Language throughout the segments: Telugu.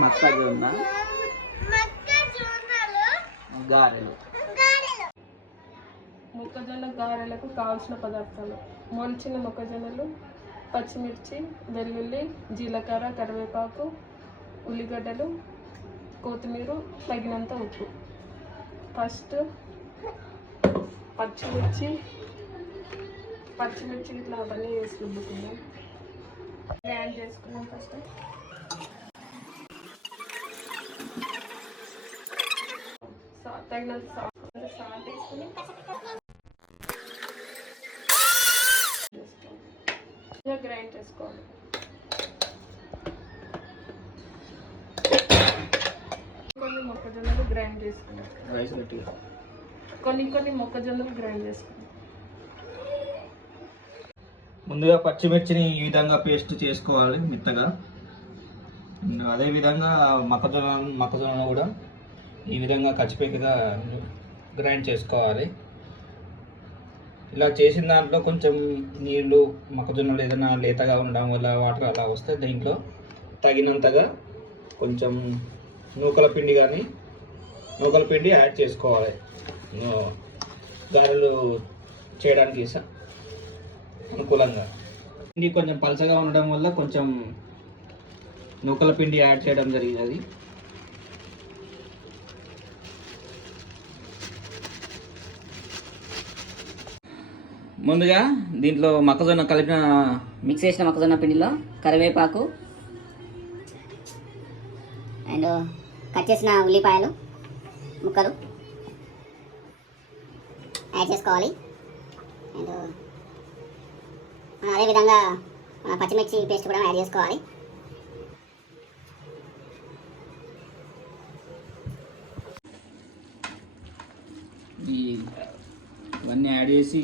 మొక్కజొన్న గారెలు. మొక్కజొన్న గారెలకు కావాల్సిన పదార్థాలు: మొలిచిన మొక్కజొన్నలు, పచ్చిమిర్చి, వెల్లుల్లి, జీలకర్ర, కరివేపాకు, ఉల్లిగడ్డలు, కొత్తిమీర, తగినంత ఉప్పు. ఫస్ట్ పచ్చిమిర్చి ఇట్లా అవన్నీ వేసి రుబ్బుకుందాం. గ్రైండ్ చేసుకున్నాం. ఫస్ట్ తగినంత సాల్ట్ వేసుకుని గ్రైండ్ చేసుకోవాలి. కొన్ని మొక్కజొన్నలు గ్రైండ్ చేసుకున్నాం. కొన్ని మొక్కజొన్నలు గ్రైండ్ చేసుకున్నాం. ముందుగా పచ్చిమిర్చిని ఈ విధంగా పేస్ట్ చేసుకోవాలి మెత్తగా. అదేవిధంగా మొక్కజొన్న కూడా ఈ విధంగా కచ్చిపెక్కగా గ్రైండ్ చేసుకోవాలి. ఇలా చేసిన దాంట్లో కొంచెం నీళ్ళు, మొక్కజొన్నలు ఏదైనా లేతగా ఉండడం వల్ల వాటర్ అలా వస్తే దీంట్లో తగినంతగా కొంచెం నూకల పిండి యాడ్ చేసుకోవాలి. గారెలు చేయడానికి అనుకూలంగా. పిండి కొంచెం పలచగా ఉండడం వల్ల కొంచెం నూకల పిండి యాడ్ చేయడం జరిగినది. ముందుగా దీంట్లో మిక్స్ చేసిన మొక్కజొన్న పిండిలో కరివేపాకు అండ్ కట్ చేసిన ఉల్లిపాయలు ముక్కలు యాడ్ చేసుకోవాలి. అండ్ అదేవిధంగా పచ్చిమిర్చి పేస్ట్ కూడా యాడ్ చేసుకోవాలి. ఇవన్నీ యాడ్ చేసి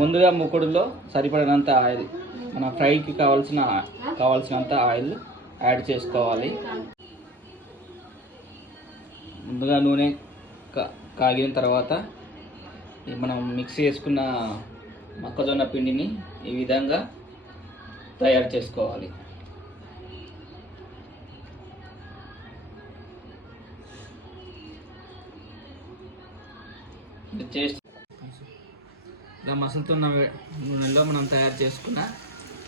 ముందుగా ముక్కుడులో సరిపడినంత ఆయిల్, మన ఫ్రైకి కావాల్సినంత ఆయిల్ యాడ్ చేసుకోవాలి. ముందుగా నూనె కాగిన తర్వాత మనం మిక్స్ చేసుకున్న మొక్కజొన్న పిండిని ఈ విధంగా తయారు చేసుకోవాలి. ఇలా మసులుతున్న నూనెలో మనం తయారు చేసుకున్న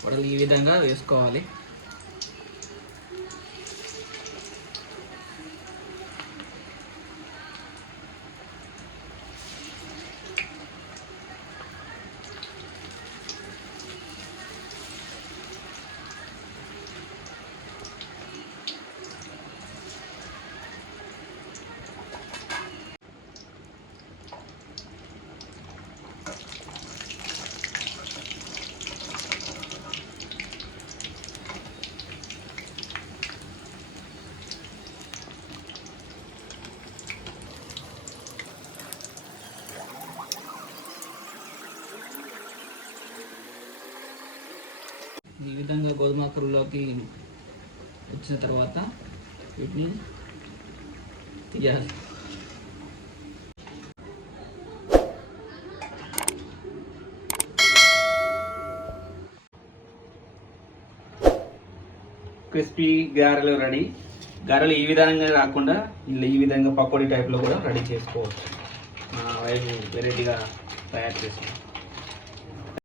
వడలు ఈ విధంగా వేసుకోవాలి. ఈ విధంగా గోధుమ కరువులోకి వచ్చిన తర్వాత వీటిని తీయాలి. క్రిస్పీ గారెలు రెడీ. గారెలు ఈ విధంగా కాకుండా ఈ విధంగా పకోడీ టైప్లో కూడా రెడీ చేసుకోవచ్చు. వైపు వెరైటీగా తయారు చేస్తాం.